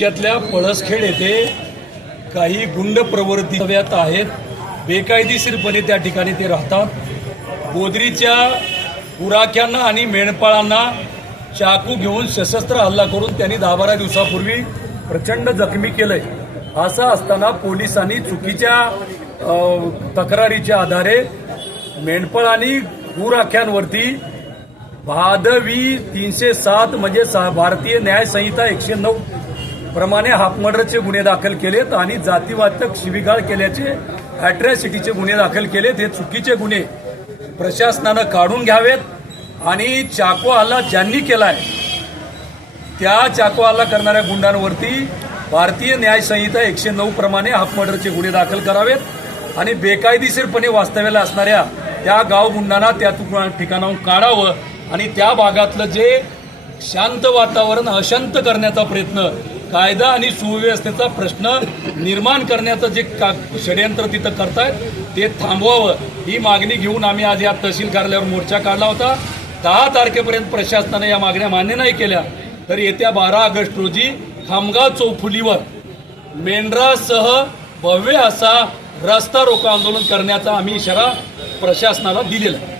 तालुक्यातल्या पळसखेड येथे काही गुंड प्रवृत्ती आहेत। बेकायदेशीरपणे त्या ठिकाणी ते राहतात। गोदरीच्या गुराख्यांना आणि मेंढपाळांना चाकू घेऊन सशस्त्र हल्ला करून त्यांनी 10-12 दिवसापूर्वी प्रचंड जखमी केलंय। असं असताना पोलिसांनी चुकीच्या तक्रारीच्या आधारे मेंढपाळ आणि गुराख्यांवरती भादवी 307 म्हणजे भारतीय न्याय संहिता 109 प्रमाणे हाफ मर्डरचे गुन्हे दाखल केलेत आणि जातीवाचक शिवीगाळ केल्याचे अॅट्रॉसिटीचे गुन्हे दाखल केलेत। हे चुकीचे गुन्हे प्रशासनानं काढून घ्यावेत आणि चाकू हल्ला ज्यांनी केलाय त्या चाकू हल्ला करणाऱ्या गुंडांवरती भारतीय न्याय संहिता 109 प्रमाणे हाफ मर्डरचे गुन्हे दाखल करावेत आणि बेकायदेशीरपणे वास्तव्याला असणाऱ्या त्या गाव गुंडांना त्या ठिकाणाहून काढावं आणि त्या भागातलं जे शांत वातावरण अशांत करण्याचा प्रयत्न, कायदा आणि सुव्यवस्थेचा प्रश्न निर्माण करण्याचं जे षडयंत्र तिथं करतायत ते थांबवावं ही मागणी घेऊन आम्ही आज या तहसील कार्यालयावर मोर्चा काढला होता। 10 तारखेपर्यंत प्रशासनाने या मागण्या मान्य नाही केल्या तर येत्या 12 ऑगस्ट रोजी खामगाव चौफुलीवर मेंढरासह भव्य असा रस्ता रोको आंदोलन करण्याचा आम्ही इशारा प्रशासनाला दिलेला आहे।